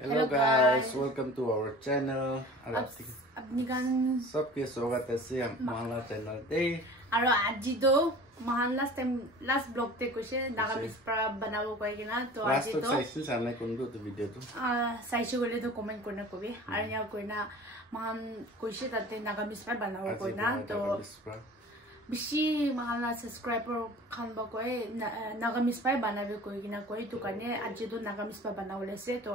Hello guys, welcome to our channel. अपनी गान सबके स्वागत है से हमारा चैनल पे। और आज तो महान लास्ट ब्लॉग पे कुछ नागामिस पर बनाओ कोई कि ना तो आज तो साइड सामने कौन को तो वीडियो तो साइड से बोले तो कमेंट करना कोई भी और यहाँ कोई ना महान कुछ ताते नागामिस पर बनाओ कोई ना तो बिशी महान सब्सक्राइबर खान बा कोई नागामिस पर बनावे कोई कि ना कोई तो करने आज तो नागामिस पर बनाओ लेसे तो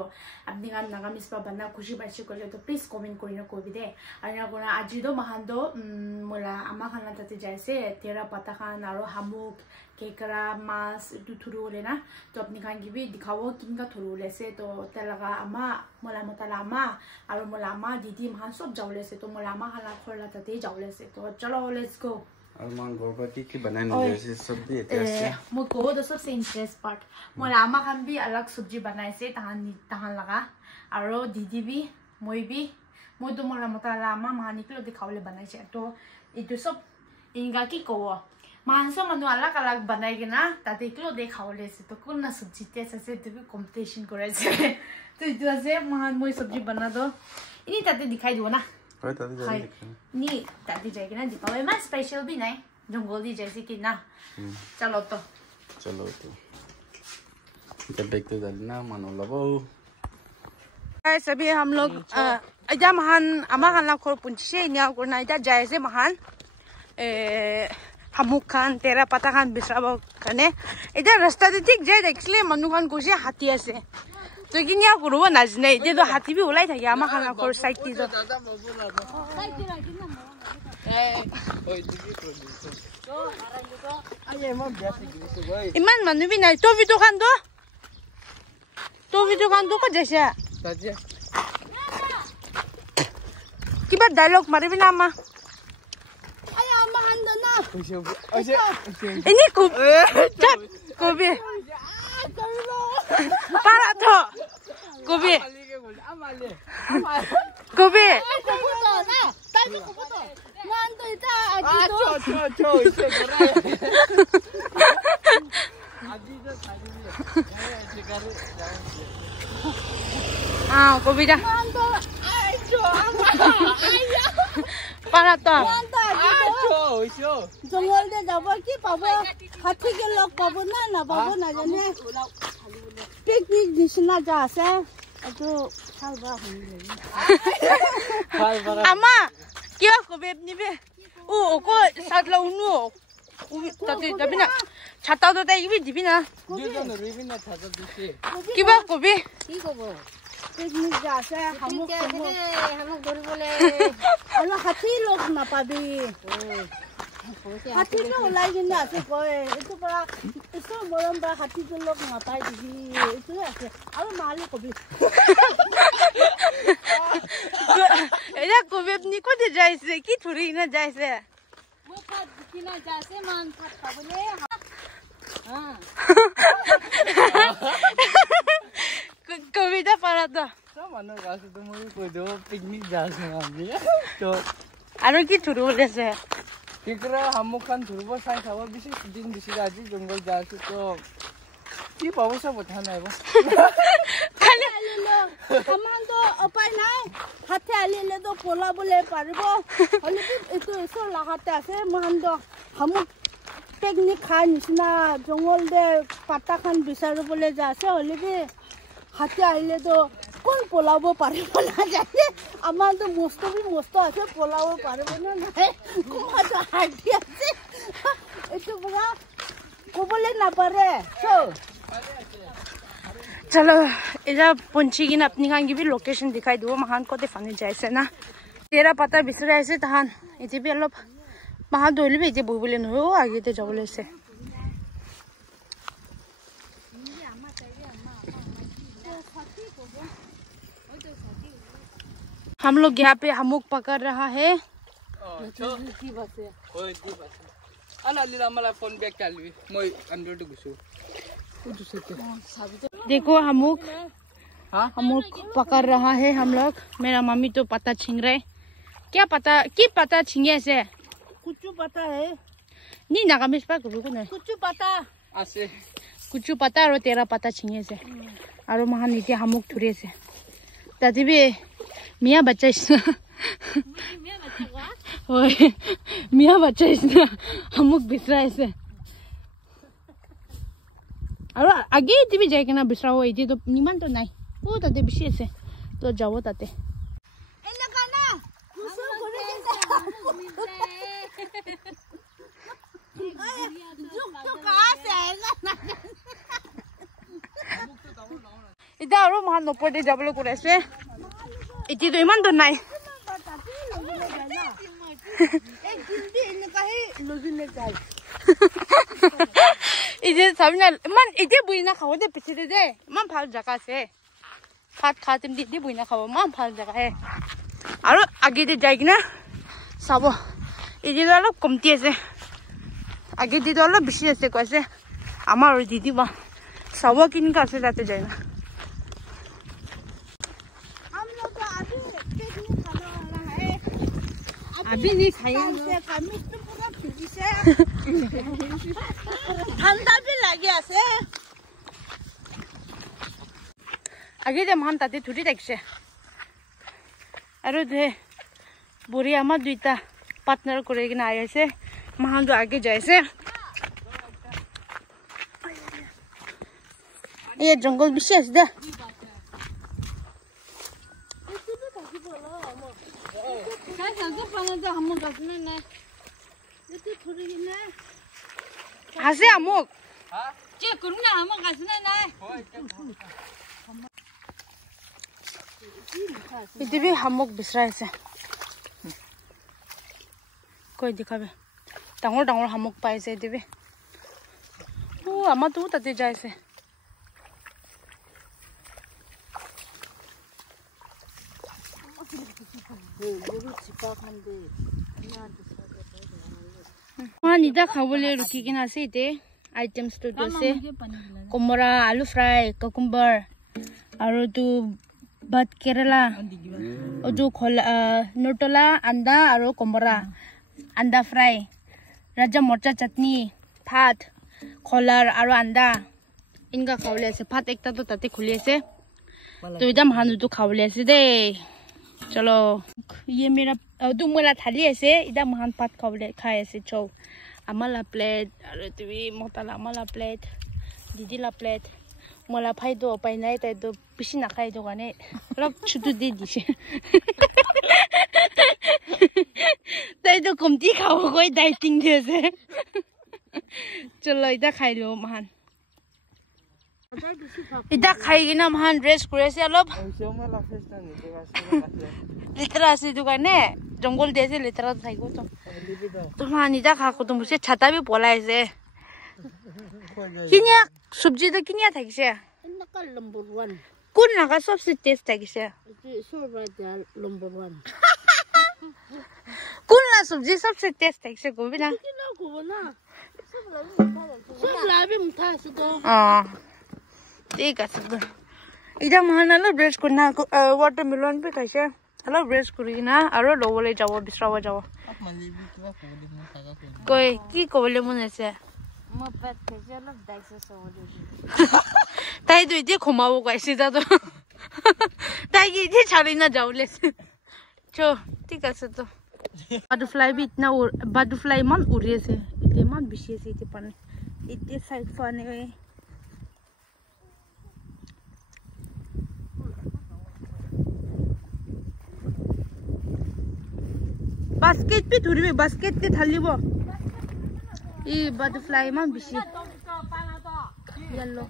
अपनी गान नागामिस पर बना खुशी बात कर ले तो प्लीज कमेंट करना कोई भी दे और यहाँ कोई आज तो महान तो मोला आमा खाना ताते जैसे तेरा पता खान और हमुक केकरा मास थुरू लेना तो अपनी खान की भी दिखाओ किन का थुरू लेसे तो तेलगा आमा मोला मोतला आमा और मोला आमा दीदी महान सब जाओ लेसे तो मोला आमा खाना खोला ताते जाओ लेसे तो चलो लेट्स गो और मांगो बाकी की बनाने जैसे सब्जी है मुझको तो सबसे इंटरेस्ट पार्ट मोला आमा खान भी अलग सब्जी बनाए से तहान लगा और दीदी भी मैं तो मोला मोतला आमा महान निकलो दिखाओ ले बनाए से तो इतो सब इनका की को मानसो मनु अलग अलग बनाएगी ना ताते किलो देखाओ ले से तो कौन ना सब्जी टेस्ट से तो भी कंपटीशन करे से तो इतो से महान मोई सब्जी बना दो इन्हीं ताते दिखाई दो ना नी ताते जाएगी ना दिखाओ मैं स्पेशल भी नहीं जंगल दी जैसे कि ना चलो तो जब देखते जाना मानो लबो सभी हम लोग इधर महान अमा खाना खोर पुंछे न्याव करना इधर जाए से महान हमुक खान तेरा पता खान बिसराबो करने इधर रास्ता तो ठीक जाए एक्चुअली मनु खान कुछ हाथी ऐसे तो कि क्या करूँ ना जिन्हें इधर तो हाथी भी उलाई था क्या खाना खोर साइड की तो इमान मनु भी नहीं तो वीडियो खान तो कुछ जैसे कि बात डायलॉग मारे भी ना अम्मा ini kobe para to kobe kobe dah para to जंगल दे जाबो की पाबो हाथी के लोग पाबो ना पाबो ना जाने पिकनिक दिसना जासे तो सालबा होई अम्मा क्या को बेबनी बे ओ को साथ लो नु ताते तबिना छाता तो ताई भी दिबिना जो न रिबिना छाता दिसे की बा को बे की को पिकनिक जासे हम घर बोले अलो हाथी लोग ना पाबी हाथी लोग लाइक ना से कोई इतो बड़ा इतो मरम बड़ा हाथी के लोग ना पाई दी इतो ऐसे अब माले को भी एला को बेबनी को दे जाइसे की थोड़ी ना जाइसे वो का की ना जासे मान था बोले हां कविता पढ़ा तो सब मानो गासे तो मुझे कोई दो पिकनिक जासे हम तो आरो की थुरु लेसे केकरा हमु खान थुरबो साइ खाबो बिसि दिन बिसि आजि जंगल जासे तो की पाबो सब बता नाइबो खाली आलेलो हमान तो उपाय নাই हाथे आलेले तो पोला बोले पारबो हले एतो एसो लागाते आसे मान तो हमु पिकनिक खान निसना जंगल दे पाता खान बिसार बोले जासे हले भी हाथे आइले तो কোন পোলাবো পারবো না জানে আমার তো মস্ত আছে পোলাবো পারবো না নাই কোমা তো হাড়ি আছে একটু বড়া কোবলে না পারে चलो इधर पुंची की ना अपनी खान की भी लोकेशन दिखाई दो महान को ते फने जैसे ना तेरा पता बिसरा ऐसे तहान इथे भी अल्लो महान दोली भी इथे बोले नो आगे ते जावले से हम लोग यहाँ पे हमूक पकड़ रहा है देखो हमूक पकड़ रहा है हम लोग मेरा मम्मी तो पता छीन रहे क्या पता छीने से कुछ पता है नहीं नागामिस पर कुछ पता कुछ पता और तेरा पता छीने से और महान नीचे हमूक थुरे से তাতিবি মিয়া বাচ্চা ইসনা হয় মিয়া বাচ্চা ইসনা হামুক বিচৰাইছে আৰু আগে তুমি যাই কেনা বিচৰাও এতিয়া তো নিমান তো নাই ও তাতে বেছি আছে তো যাব তাতে এনেকা না মুসুৰ কৰি এতিয়া আৰু মহান নপৰতে যাবলৈ কৈ আছে এতিয়াতো ইমান তো নাই এতিয়া চাবি না ইমান এতিয়া বহি না খাব দে পিছতে দে ইমান ভাল জাগা আছে ভাত খা তুমি এতিয়া বহি না খাব ইমান ভাল জাগা হে আৰু আগেদি যাই কিনা চাব এতিয়া অলপ কমতি আছে আগেদি অলপ বেছি আছে কৈছে আমাৰ দি দিবা চাব কেনেকুৱা আছে তাতে যায় না अभी नहीं खाएंगे कमी तो पूरा फिजी से ठंडा भी लगे আছে आगे जे मान ताते थुटी देखছে আৰু দে বুঢ়ী আমাৰ দুইটা পাৰ্টনাৰ কৰি কিনে আই আছে মাহানটো আগে যাইছে এই জংগল বেছি আছে দে আছে আমুক যে করুন না আমুক আছে না নাই ইদিবি হামুক বিচৰাইছে কই দেখাবে ডাঙৰ ডাঙৰ হামুক পাইছে ইদিবি ও আমাৰ তো তাতে যাইছে নিদা খাবলৈ ৰুকি কিনে আছে ইতে আইটেমছ তো আছে কোমৰা আলু ফ্ৰাই কুকুম্বাৰ আৰু তো ভাত কেৰেলা ওজু খোলা নটলা আন্দা আৰু কোমৰা আন্দা ফ্ৰাই ৰাজা মৰচা চাটনি ভাত খোলাৰ আৰু আন্দা ইনকা খাবলৈ আছে ভাত একটা তো তাতে খুলি আছে তো ইদাম হানু তো খাবলৈ আছে দে चलो ये मेरा तुम मला थाली ऐसे इधर महान पात खावले खाए ऐसे चौ अमला प्लेट अरे तुवी मोताला अमला प्लेट दीदी ला प्लेट मला फाइ दो पाइ नाही ताइ दो पिसी ना खाइ दो गाने लग छुटु दे दिसे ताइ दो कमती खाओ कोई डाइटिंग दे से चलो इधर खाइ लो महान इधर खाइ किना महान ड्रेस करे से अलप लेतरा আছে দোকানে জঙ্গল দিয়েছে লেতরা থাকো তো তোমার নিদা খাকো তো মুছে ছাতা বি পলাইছে কিনিয়া সবজি তো কিনিয়া থাকিছে এনেকা নম্বর 1 কোন লাগা সবসে টেস্ট থাকিছে সরবাজা নম্বর 1 কোন না সবজি সবসে টেস্ট থাকিছে কবি না কিনা কব না সব লাভি মুঠা আছে তো ঠিক আছে তো ইদা মহানালো ব্রেস করনা ওয়াটারমেলন পে খাইছে হ্যালো ব্রেস করি না আৰু লবলে যাব বিছৰাব যাব কই কি কবলে মন আছে ম পেট খেছে অলপ দাইছে সবলে তাই দুই দিয়ে ঘুমাব গাইছে যা তো তাই কি দিয়ে ছাড়ি না যাওলে চো ঠিক আছে তো বাটারফ্লাই বি ইতনা বাটারফ্লাই মান উড়ি আছে ইতে মান বেশি আছে ইতে পানে ইতে সাইড ফানে बास्केट पे धुरबे बास्केट पे थालिबो ई बटरफ्लाई मान बिसी येलो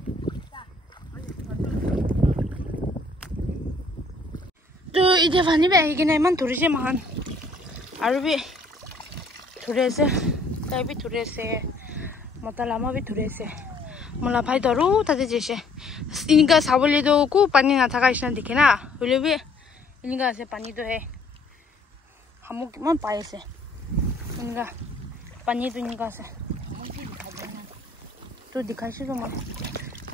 तो इदे फानी बे आइगे नै मान धुरिसे महान आरो बे धुरेसे ताइ बे धुरेसे मता लामा बे धुरेसे मला भाइ दरु ताते जेसे इनका साबले दो को पानी ना थाका इसना दिखेना होले बे इनका से पानी तो है हमक किमान पाए से इनका पानी तो इनका से तो दिखाई से तो मत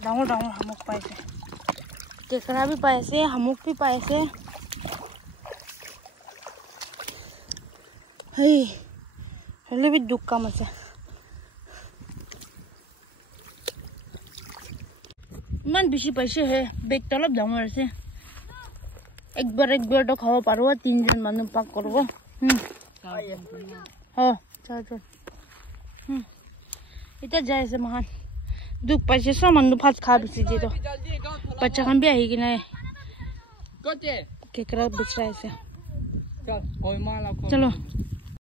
डांगो डांगो हमक पाए से केकरा भी पाए से हमक भी पाए से हे हले भी दुख काम আছে মান বেশি পাইছে হে বেগ তলব ডাঙৰ আছে একবাৰ তো খাব পাৰো 3 জন মানুহ পাক কৰিব চাৰজন এটা যাই আছে মহান দুখ পাইছে সব মানুহ ভাত খা বিচি যেতো বাচ্চা খান বি আহি কিনে কেকৰা বিচৰা আছে চলো